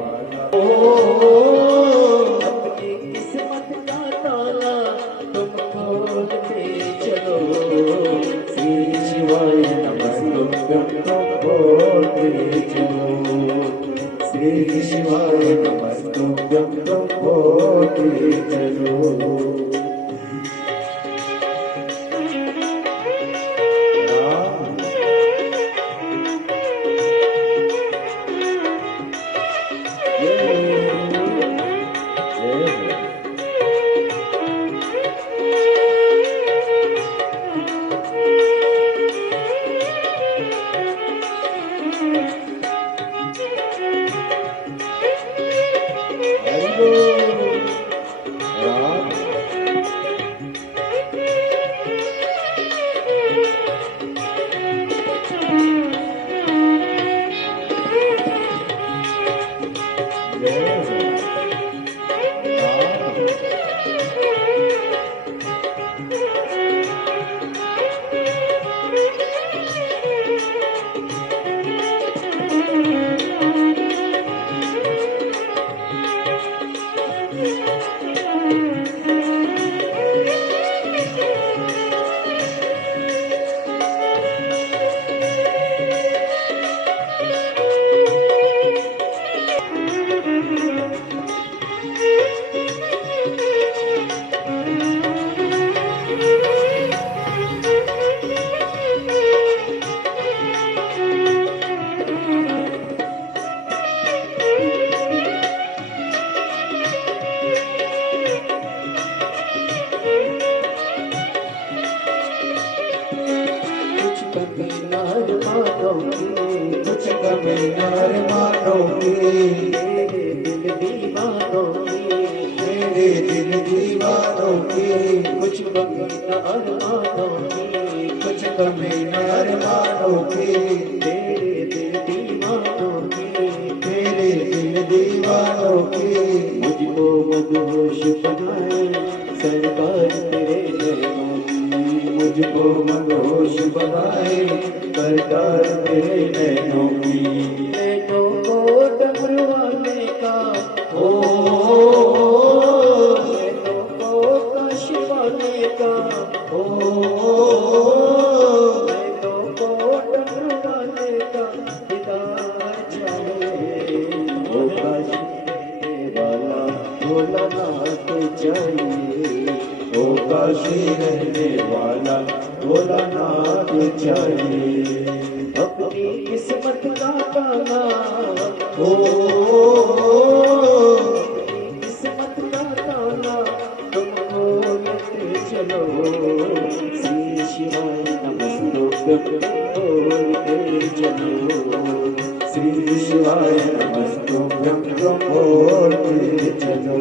वाला। अपनी किस्मत का ताला तुम खोलते चलो, श्री शिवाय नमस्तुभ्यं बोलते चलो, श्री शिवाय नमस्तुभ्यं बोलते चलो। कुछ कमी नार मानोगी, मेरे दिल दीवानोगी, मेरे दिल दीवानोगी। कुछ कमी नार मानोगी, कुछ कमी नार मानोगी, मेरे दिल दीवानोगी, मेरे दिल दीवानोगी। मुझको मदहोश बनाए सरकार तेरे नैनों की, मुझको मदहोश बनाए सरकार तेरे नैनों की। नैनों को डमरुआने का ओ नैनों को काशिवाने का, ओ नैनों को डमरुआने का दीदार चाहिए। ओ काशी वाला भोलानाथ चाहिए, ओ काशी रहने वाला भोलानाथ चाहिए। अपनी किस्मत का ताला, ओ अपनी किस्मत का ताला तुम खोलते चलो, श्री शिवाय नमस्तुभ्यं बोलते चलो, श्री शिवाय नमस्तुभ्यं बोलते चलो।